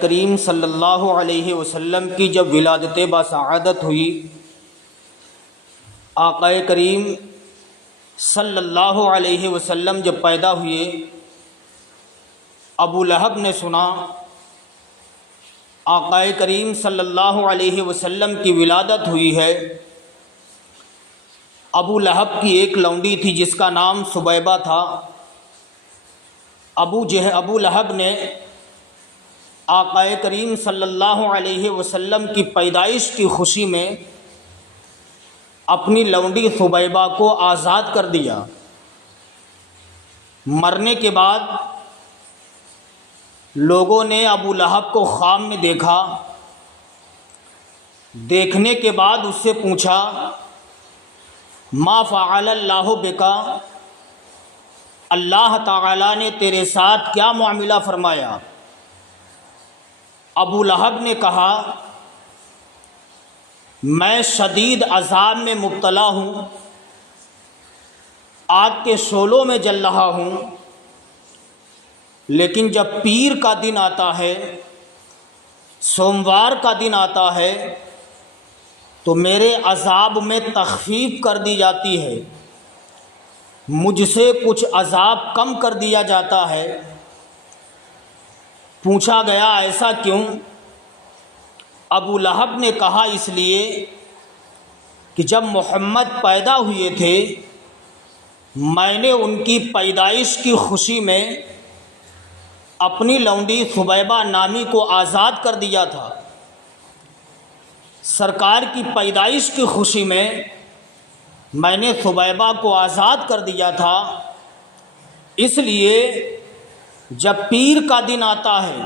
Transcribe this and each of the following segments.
کریم صلی اللہ علیہ وسلم کی جب ولادت بسعادت ہوئی، آقا کریم صلی اللہ علیہ وسلم جب پیدا ہوئے، ابو لہب نے سنا آقا کریم صلی اللہ علیہ وسلم کی ولادت ہوئی ہے۔ ابو لہب کی ایک لونڈی تھی جس کا نام سبیبہ تھا۔ ابو لہب نے آقا کریم صلی اللہ علیہ وسلم کی پیدائش کی خوشی میں اپنی لونڈی سبیبہ کو آزاد کر دیا۔ مرنے کے بعد لوگوں نے ابو لہب کو خواب میں دیکھا۔ دیکھنے کے بعد اس سے پوچھا، ما فعل اللہ بکا، اللہ تعالی نے تیرے ساتھ کیا معاملہ فرمایا؟ ابو لہب نے کہا، میں شدید عذاب میں مبتلا ہوں، آگ کے شعلوں میں جل رہا ہوں، لیکن جب پیر کا دن آتا ہے، سوموار کا دن آتا ہے، تو میرے عذاب میں تخفیف کر دی جاتی ہے، مجھ سے کچھ عذاب کم کر دیا جاتا ہے۔ پوچھا گیا ایسا کیوں؟ ابو لہب نے کہا، اس لیے کہ جب محمد پیدا ہوئے تھے، میں نے ان کی پیدائش کی خوشی میں اپنی لونڈی سبیبہ نامی کو آزاد کر دیا تھا۔ سرکار کی پیدائش کی خوشی میں نے سبیبہ کو آزاد کر دیا تھا، اس لیے جب پیر کا دن آتا ہے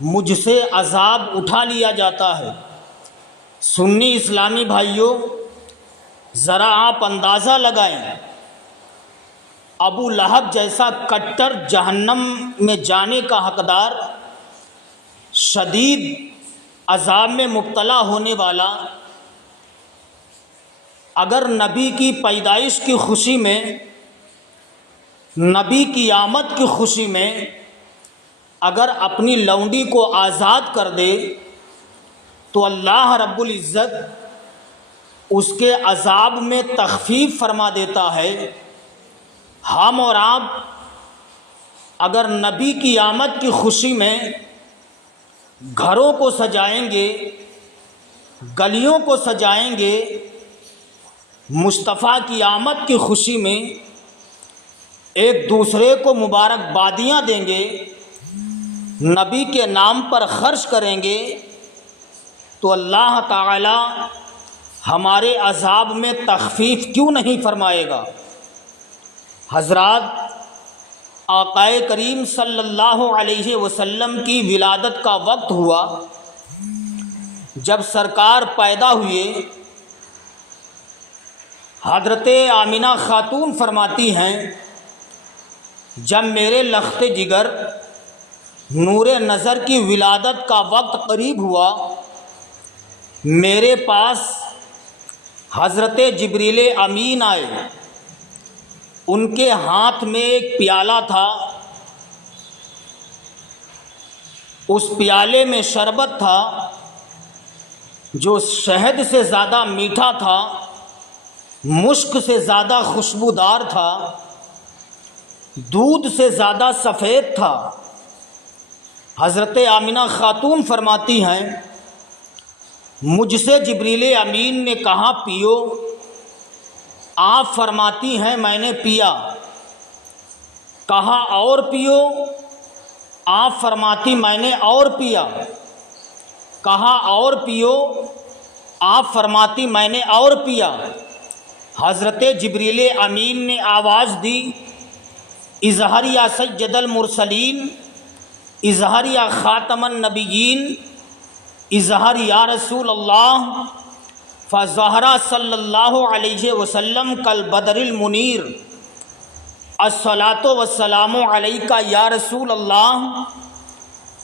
مجھ سے عذاب اٹھا لیا جاتا ہے۔ سنی اسلامی بھائیوں، ذرا آپ اندازہ لگائیں، ابو لہب جیسا کٹر جہنم میں جانے کا حقدار، شدید عذاب میں مبتلا ہونے والا، اگر نبی کی پیدائش کی خوشی میں، نبی کی آمد کی خوشی میں اگر اپنی لونڈی کو آزاد کر دے تو اللہ رب العزت اس کے عذاب میں تخفیف فرما دیتا ہے۔ ہم اور آپ اگر نبی کی آمد کی خوشی میں گھروں کو سجائیں گے، گلیوں کو سجائیں گے، مصطفیٰ کی آمد کی خوشی میں ایک دوسرے کو مبارکبادیاں دیں گے، نبی کے نام پر خرچ کریں گے، تو اللہ تعالی ہمارے عذاب میں تخفیف کیوں نہیں فرمائے گا؟ حضرات، آقا کریم صلی اللہ علیہ وسلم کی ولادت کا وقت ہوا، جب سرکار پیدا ہوئے، حضرت آمینہ خاتون فرماتی ہیں، جب میرے لخت جگر نور نظر کی ولادت کا وقت قریب ہوا، میرے پاس حضرت جبریل امین آئے، ان کے ہاتھ میں ایک پیالہ تھا، اس پیالے میں شربت تھا جو شہد سے زیادہ میٹھا تھا، مشک سے زیادہ خوشبودار تھا، دودھ سے زیادہ سفید تھا۔ حضرت آمینہ خاتون فرماتی ہیں، مجھ سے جبریل امین نے کہا پیو، آپ فرماتی ہیں میں نے پیا۔ کہا اور پیو، آپ فرماتی میں نے اور پیا۔ کہا اور پیو، آپ فرماتی میں نے اور پیا۔ حضرت جبریل امین نے آواز دی، اظہر یا سید المرسلین، اظہر یا خاتم النبیین، اظہر یا رسول اللہ، فظہر صلی اللہ علیہ وسلم کالبدر المنیر، الصلاۃ والسلام علیک یا رسول اللہ،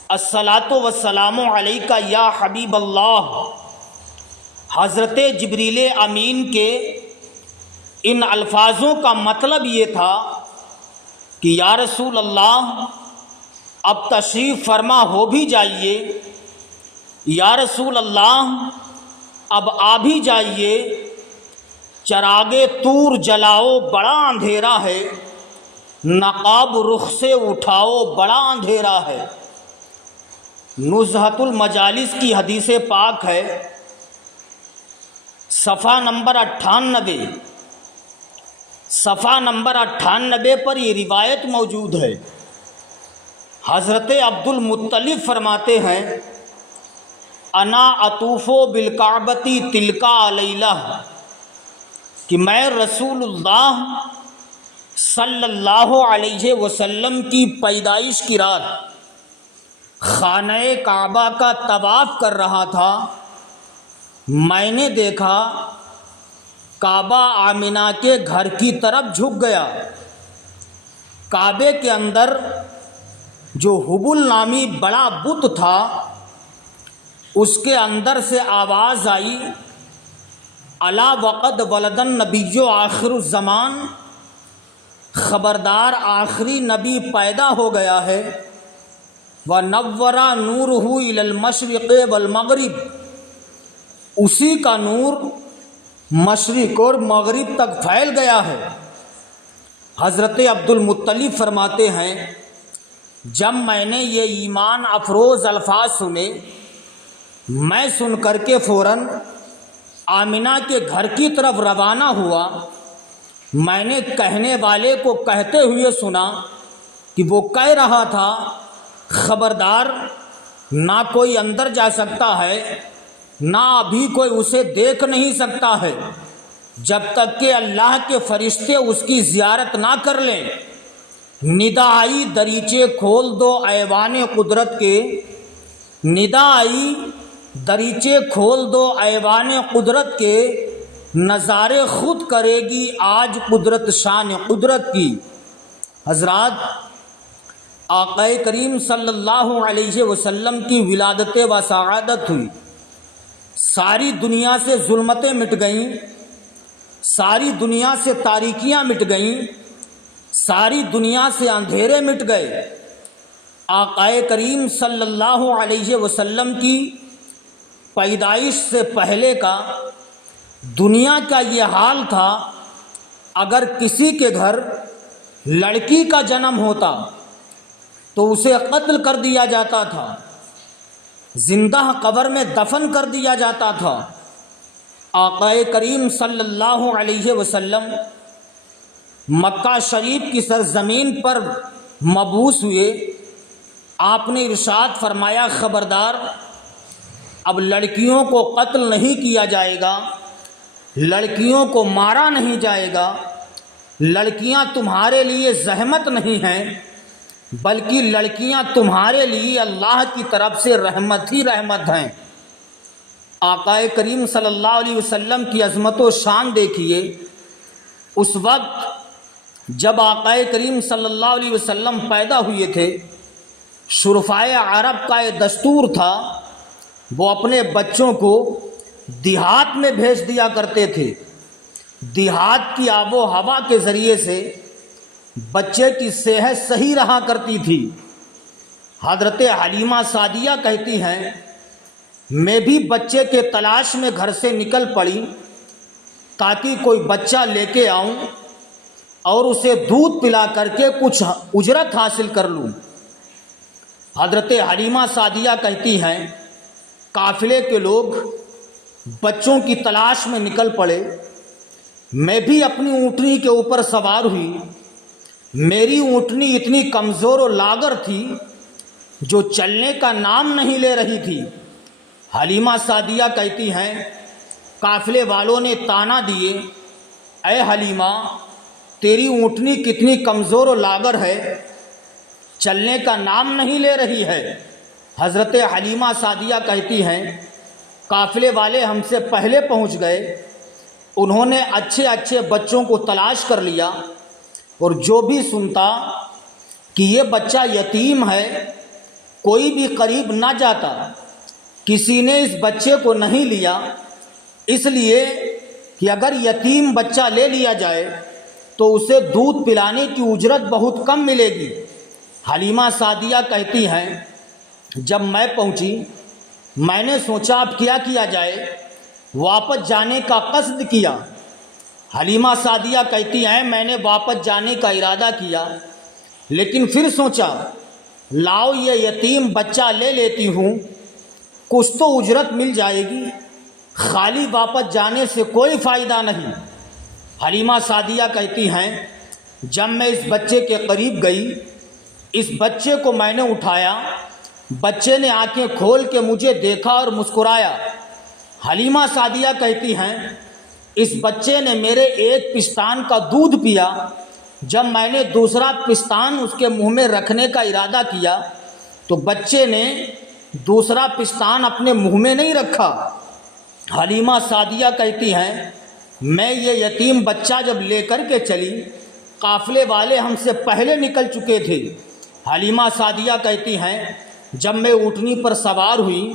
الصلاۃ والسلام علیک یا حبیب اللہ۔ حضرت جبریل امین کے ان الفاظوں کا مطلب یہ تھا کہ یا رسول اللہ، اب تشریف فرما ہو بھی جائیے۔ یا رسول اللہ اب آ بھی جائیے، چراغے طور جلاؤ بڑا اندھیرا ہے، نقاب رخ سے اٹھاؤ بڑا اندھیرا ہے۔ نزہۃ المجالس کی حدیث پاک ہے، صفحہ نمبر 98، صفحہ نمبر 98 پر یہ روایت موجود ہے۔ حضرت عبد المطلب فرماتے ہیں، انا اطوف بالکعبۃ تلکا لیلہ، کہ میں رسول اللہ صلی اللہ علیہ وسلم کی پیدائش کی رات خانہ کعبہ کا طواف کر رہا تھا، میں نے دیکھا کعبہ آمنہ کے گھر کی طرف جھک گیا۔ کعبے کے اندر جو حبل نامی بڑا بت تھا، اس کے اندر سے آواز آئی، الا وقد ولد النبی آخر الزمان، خبردار آخری نبی پیدا ہو گیا ہے، وَنَوَّرَ نُورُهُ إِلَى الْمَشْرِقِ وَالْمَغْرِبِ، اسی کا نور مشرق اور مغرب تک پھیل گیا ہے۔ حضرت عبد المطلب فرماتے ہیں، جب میں نے یہ ایمان افروز الفاظ سنے، میں سن کر کے فوراً آمنہ کے گھر کی طرف روانہ ہوا۔ میں نے کہنے والے کو کہتے ہوئے سنا کہ وہ کہہ رہا تھا، خبردار نہ کوئی اندر جا سکتا ہے، نہ ابھی کوئی اسے دیکھ نہیں سکتا ہے جب تک کہ اللہ کے فرشتے اس کی زیارت نہ کر لیں۔ ندا آئی دریچے کھول دو ایوان قدرت کے، ندا آئی دریچے کھول دو ایوان قدرت کے، نظارے خود کرے گی آج قدرت شان قدرت کی۔ حضرات، آقا کریم صلی اللہ علیہ وسلم کی ولادت و سعادت ہوئی، ساری دنیا سے ظلمتیں مٹ گئیں، ساری دنیا سے تاریکیاں مٹ گئیں، ساری دنیا سے اندھیرے مٹ گئے۔ آقا کریم صلی اللہ علیہ وسلم کی پیدائش سے پہلے کا دنیا کا یہ حال تھا، اگر کسی کے گھر لڑکی کا جنم ہوتا تو اسے قتل کر دیا جاتا تھا، زندہ قبر میں دفن کر دیا جاتا تھا۔ آقا کریم صلی اللہ علیہ وسلم مکہ شریف کی سرزمین پر مبعوث ہوئے۔ آپ نے ارشاد فرمایا، خبردار اب لڑکیوں کو قتل نہیں کیا جائے گا، لڑکیوں کو مارا نہیں جائے گا، لڑکیاں تمہارے لیے زحمت نہیں ہیں، بلکہ لڑکیاں تمہارے لیے اللہ کی طرف سے رحمت ہی رحمت ہیں۔ آقا کریم صلی اللہ علیہ وسلم کی عظمت و شان دیکھیے۔ اس وقت جب آقا کریم صلی اللہ علیہ وسلم پیدا ہوئے تھے، شرفائے عرب کا یہ دستور تھا، وہ اپنے بچوں کو دیہات میں بھیج دیا کرتے تھے۔ دیہات کی آب و ہوا کے ذریعے سے بچے کی صحت صحیح رہا کرتی تھی۔ حضرت حلیمہ سعدیہ کہتی ہیں، میں بھی بچے کے تلاش میں گھر سے نکل پڑی تاکہ کوئی بچہ لے کے آؤں اور اسے دودھ پلا کر کے کچھ اجرت حاصل کر لوں۔ حضرت حلیمہ سعدیہ کہتی ہیں، قافلے کے لوگ بچوں کی تلاش میں نکل پڑے، میں بھی اپنی اونٹنی کے اوپر سوار ہوئی۔ میری اونٹنی اتنی کمزور و لاغر تھی جو چلنے کا نام نہیں لے رہی تھی۔ حلیمہ سعدیہ کہتی ہیں، قافلے والوں نے طعنہ دیے، اے حلیمہ تیری اونٹنی کتنی کمزور و لاغر ہے، چلنے کا نام نہیں لے رہی ہے۔ حضرت حلیمہ سعدیہ کہتی ہیں، قافلے والے ہم سے پہلے پہنچ گئے، انہوں نے اچھے اچھے بچوں کو تلاش کر لیا، اور جو بھی سنتا کہ یہ بچہ یتیم ہے کوئی بھی قریب نہ جاتا۔ کسی نے اس بچے کو نہیں لیا، اس لیے کہ اگر یتیم بچہ لے لیا جائے تو اسے دودھ پلانے کی اجرت بہت کم ملے گی، حلیمہ سعدیہ کہتی ہیں جب میں پہنچی میں نے سوچا اب کیا کیا جائے، واپس جانے کا قصد کیا۔ حلیمہ سعدیہ کہتی ہیں میں نے واپس جانے کا ارادہ کیا، لیکن پھر سوچا لاؤ یہ یتیم بچہ لے لیتی ہوں، کچھ تو اجرت مل جائے گی، خالی واپس جانے سے کوئی فائدہ نہیں۔ حلیمہ سعدیہ کہتی ہیں جب میں اس بچے کے قریب گئی، اس بچے کو میں نے اٹھایا، بچے نے آنکھیں کھول کے مجھے دیکھا اور مسکرایا۔ حلیمہ سعدیہ کہتی ہیں اس بچے نے میرے ایک پستان کا دودھ پیا، جب میں نے دوسرا پستان اس کے منہ میں رکھنے کا ارادہ کیا تو بچے نے دوسرا پستان اپنے منہ میں نہیں رکھا۔ حلیمہ سعدیہ کہتی ہیں میں یہ یتیم بچہ جب لے کر کے چلی، قافلے والے ہم سے پہلے نکل چکے تھے۔ حلیمہ سعدیہ کہتی ہیں جب میں اونٹنی پر سوار ہوئی،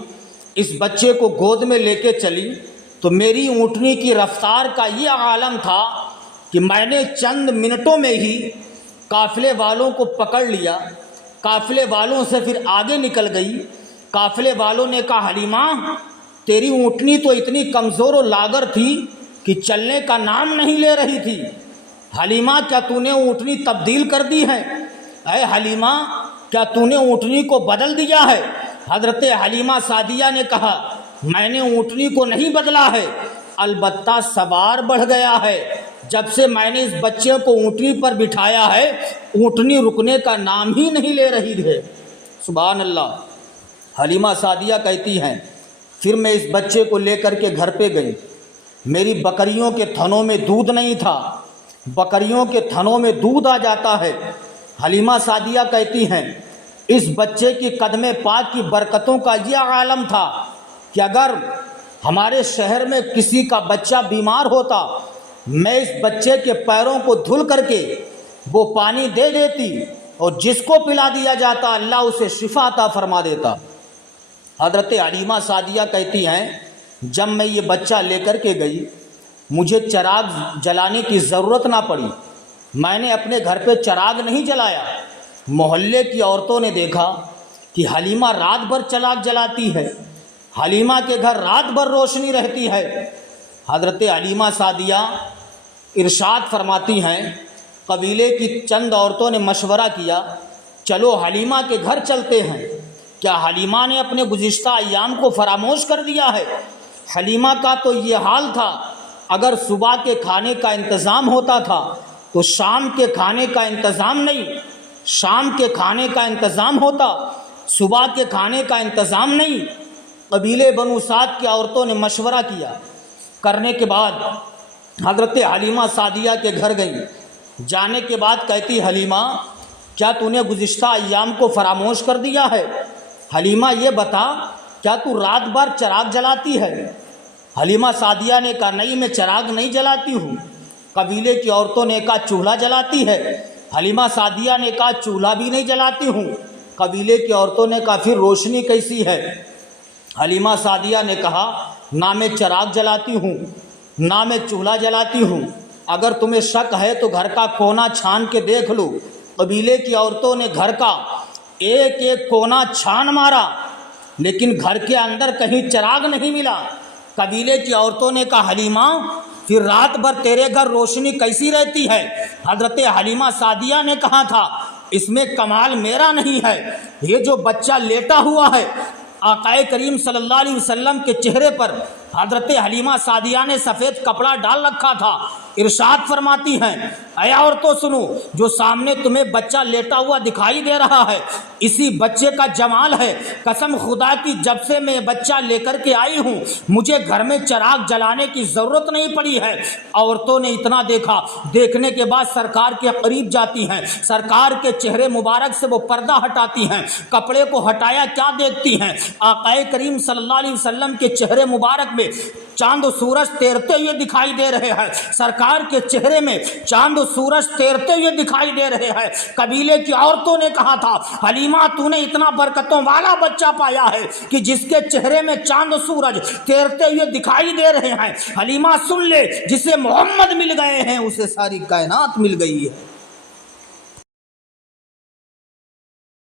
اس بچے کو گود میں لے کے چلی تو میری اونٹنی کی رفتار کا یہ عالم تھا کہ میں نے چند منٹوں میں ہی قافلے والوں کو پکڑ لیا، قافلے والوں سے پھر آگے نکل گئی۔ قافلے والوں نے کہا حلیمہ تیری اونٹنی تو اتنی کمزور و لاغر تھی کہ چلنے کا نام نہیں لے رہی تھی، حلیمہ کیا تو نے اونٹنی تبدیل کر دی ہے؟ اے حلیمہ کیا تو نے اونٹنی کو بدل دیا ہے؟ حضرت حلیمہ سعدیہ نے کہا میں نے اونٹنی کو نہیں بدلا ہے، البتہ سوار بڑھ گیا ہے۔ جب سے میں نے اس بچے کو اونٹنی پر بٹھایا ہے اونٹنی رکنے کا نام ہی نہیں لے رہی ہے۔ سبحان اللہ۔ حلیمہ سعدیہ کہتی ہیں پھر میں اس بچے کو لے کر کے گھر پہ گئی، میری بکریوں کے تھنوں میں دودھ نہیں تھا، بکریوں کے تھنوں میں دودھ آ جاتا ہے۔ حلیمہ سعدیہ کہتی ہیں اس بچے کی قدم پاک کی برکتوں کا یہ عالم تھا کہ اگر ہمارے شہر میں کسی کا بچہ بیمار ہوتا میں اس بچے کے پیروں کو دھل کر کے وہ پانی دے دیتی اور جس کو پلا دیا جاتا اللہ اسے شفا عطا فرما دیتا۔ حضرت حلیمہ سعدیہ کہتی ہیں جب میں یہ بچہ لے کر کے گئی مجھے چراغ جلانے کی ضرورت نہ پڑی، میں نے اپنے گھر پہ چراغ نہیں جلایا۔ محلے کی عورتوں نے دیکھا کہ حلیمہ رات بھر چراغ جلاتی ہے، حلیمہ کے گھر رات بھر روشنی رہتی ہے۔ حضرت حلیمہ سعدیہ ارشاد فرماتی ہیں قبیلے کی چند عورتوں نے مشورہ کیا چلو حلیمہ کے گھر چلتے ہیں۔ کیا حلیمہ نے اپنے گزشتہ ایام کو فراموش کر دیا ہے؟ حلیمہ کا تو یہ حال تھا اگر صبح کے کھانے کا انتظام ہوتا تھا تو شام کے کھانے کا انتظام نہیں، شام کے کھانے کا انتظام ہوتا، صبح کے کھانے کا انتظام نہیں۔ قبیلے بنو سعد کی عورتوں نے مشورہ کیا، کرنے کے بعد حضرت حلیمہ سعدیہ کے گھر گئیں۔ جانے کے بعد کہتی حلیمہ کیا تو نے گزشتہ ایام کو فراموش کر دیا ہے؟ حلیمہ یہ بتا کیا تو رات بھر چراغ جلاتی ہے؟ حلیمہ سعدیہ نے کہا نہیں میں چراغ نہیں جلاتی ہوں۔ قبیلے کی عورتوں نے کہا چولہا جلاتی ہے؟ حلیمہ سعدیہ نے کہا چولہا بھی نہیں جلاتی ہوں۔ قبیلے کی عورتوں نے کہا پھر روشنی کیسی ہے؟ حلیمہ سعدیہ نے کہا نہ میں چراغ جلاتی ہوں نہ میں چولہا جلاتی ہوں، اگر تمہیں شک ہے تو گھر کا کونا چھان کے دیکھ لو۔ قبیلے کی عورتوں نے گھر کا ایک ایک کونا چھان مارا لیکن گھر کے اندر کہیں چراغ نہیں ملا۔ قبیلے کی عورتوں نے کہا حلیمہ پھر رات بھر تیرے گھر روشنی کیسی رہتی ہے؟ حضرت حلیمہ سعدیہ نے کہا تھا اس میں کمال میرا نہیں ہے، یہ جو بچہ لیٹا ہوا ہے آقا کریم صلی اللہ علیہ وسلم کے چہرے پر حضرت حلیمہ سعدیہ نے سفید کپڑا ڈال رکھا تھا۔ ارشاد فرماتی ہیں اے عورتوں سنو، جو سامنے تمہیں بچہ لیٹا ہوا دکھائی دے رہا ہے اسی بچے کا جمال ہے۔ قسم خدا کی جب سے میں بچہ لے کر کے آئی ہوں مجھے گھر میں چراغ جلانے کی ضرورت نہیں پڑی ہے۔ عورتوں نے اتنا دیکھا، دیکھنے کے بعد سرکار کے قریب جاتی ہیں، سرکار کے چہرے مبارک سے وہ پردہ ہٹاتی ہیں، کپڑے کو ہٹایا کیا دیکھتی ہیں؟ آقا کریم صلی اللہ علیہ وسلم کے چہرے مبارک میں چاند و سورج تیرتے ہوئے دکھائی دے رہے ہیں، سرکار کے چہرے میں چاند و سورج تیرتے ہوئے دکھائی دے رہے ہیں۔ قبیلے کی عورتوں نے کہا تھا حلیمہ تو نے اتنا برکتوں والا بچہ پایا ہے کہ جس کے چہرے میں چاند و سورج تیرتے ہوئے دکھائی دے رہے ہیں۔ حلیمہ سن لے، جسے محمد مل گئے ہیں اسے ساری کائنات مل گئی ہے۔